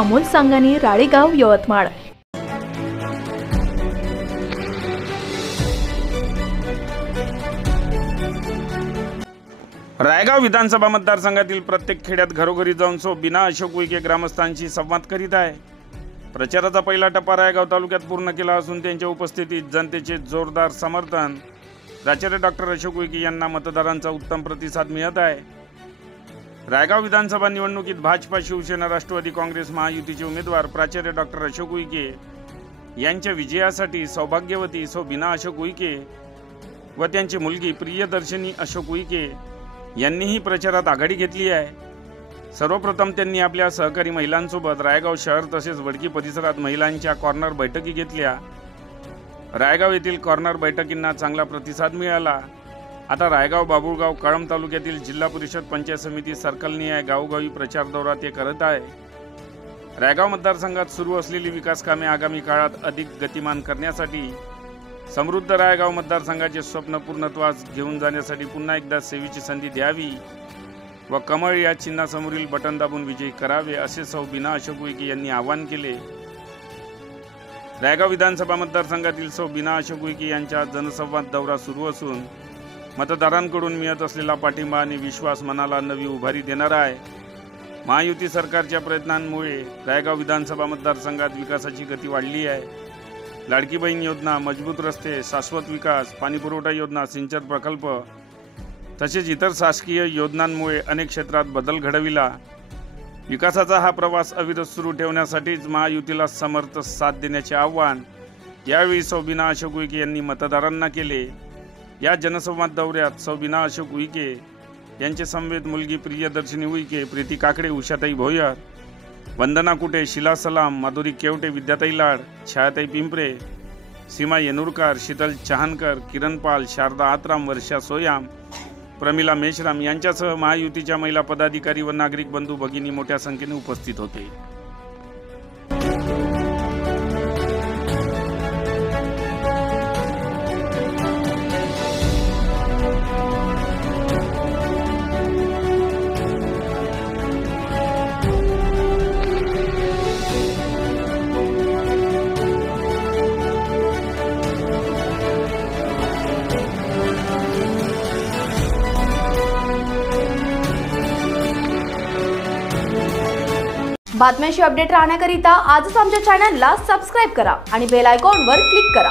अमोल सांगानी, राळेगाव, यवतमाळ। रायगाव विधानसभा मतदारसंघातील प्रत्येक खेड्यात घरोघरी जाऊन सो बिना अशोक उईके ग्रामस्थांशी संवाद करीत आहे। प्रचाराचा पहिला टप्पा रायगाव तालुक्यात पूर्ण केला असून त्यांच्या उपस्थितीत जनतेचे जोरदार समर्थन प्राचार्य डॉक्टर अशोक उईके यांना मतदारांचा उत्तम प्रतिसाद मिळत आहे। रायगाव विधानसभा निवडणुकीत भाजपा, शिवसेना, राष्ट्रवादी काँग्रेस महायुतीचे उमेदवार प्राचार्य डॉक्टर अशोक उईके यांच्या विजयासाठी सौभाग्यवती सो बिना अशोक उईके व त्यांची मुलगी प्रियदर्शनी अशोक उईके यांनीही प्रचारात आघाडी घेतली आहे। सर्वप्रथम त्यांनी आपल्या सहकारी महिलांसोबत रायगाव शहर तसेच वडकी परिसरात महिलांच्या कॉर्नर बैठकी घेतल्या। रायगाव येथील कॉर्नर बैठकींना चांगला प्रतिसाद मिळाला। आता रायगाव, बाबुळगाव, कळंब तालुक्यातील जिल्हा परिषद, पंचायत समिती, सर्कलनिहाय गावोगावी प्रचार दौरा ते करत आहे। रायगाव मतदारसंघात सुरू असलेली विकास कामे आगामी काळात अधिक गतिमान करण्यासाठी समृद्ध रायगाव मतदारसंघाचे स्वप्न पूर्णत्वास घेऊन जाण्यासाठी पुन्हा एकदा सेवेची संधी द्यावी व कमळ या चिन्हासमोरील बटन दाबून विजयी करावे असे सौ बिना अशोक उईके यांनी आवाहन केले। रायगाव विधानसभा मतदारसंघातील सौ बिना अशोक उईके यांचा जनसंवाद दौरा सुरू असून मतदारांकडून मिळत असलेला पाठिंबा आणि विश्वास मनाला नवी उभारी देणारा आहे। महायुती सरकारच्या प्रयत्नांमुळे रायगाव विधानसभा मतदारसंघात विकासाची गती वाढली आहे। लाडकी बहीण योजना, मजबूत रस्ते, शाश्वत विकास, पाणीपुरवठा योजना, सिंचन प्रकल्प तसेच इतर शासकीय योजनांमुळे अनेक क्षेत्रात बदल घडविला। विकासाचा हा प्रवास अविरत सुरू ठेवण्यासाठीच महायुतीला समर्थ साथ देण्याचे आवाहन यावेळी सौ बिना अशोक उईके यांनी मतदारांना केले। या जनसंवाद दौऱ्यात सौ बिना अशोक उईके यांचे समवेत मुलगी प्रियदर्शनी उईके, प्रीती काकडे, उषाताई भोयर, वंदना कुटे, शिला सलाम, माधुरी केवटे, विद्याताई लाड, छायाताई पिंपरे, सीमा येनुरकर, शीतल चहानकर, किरण पाल, शारदा आत्राम, वर्षा सोयाम, प्रमिला मेश्राम यांच्यासह महायुतीच्या महिला पदाधिकारी व नागरिक बंधू भगिनी मोठ्या संख्येने उपस्थित होते। बातम्यांशी अपडेट राहण्याकरिता आजच आमच्या चॅनलला सबस्क्राइब करा आणि बेल आयकॉनवर क्लिक करा।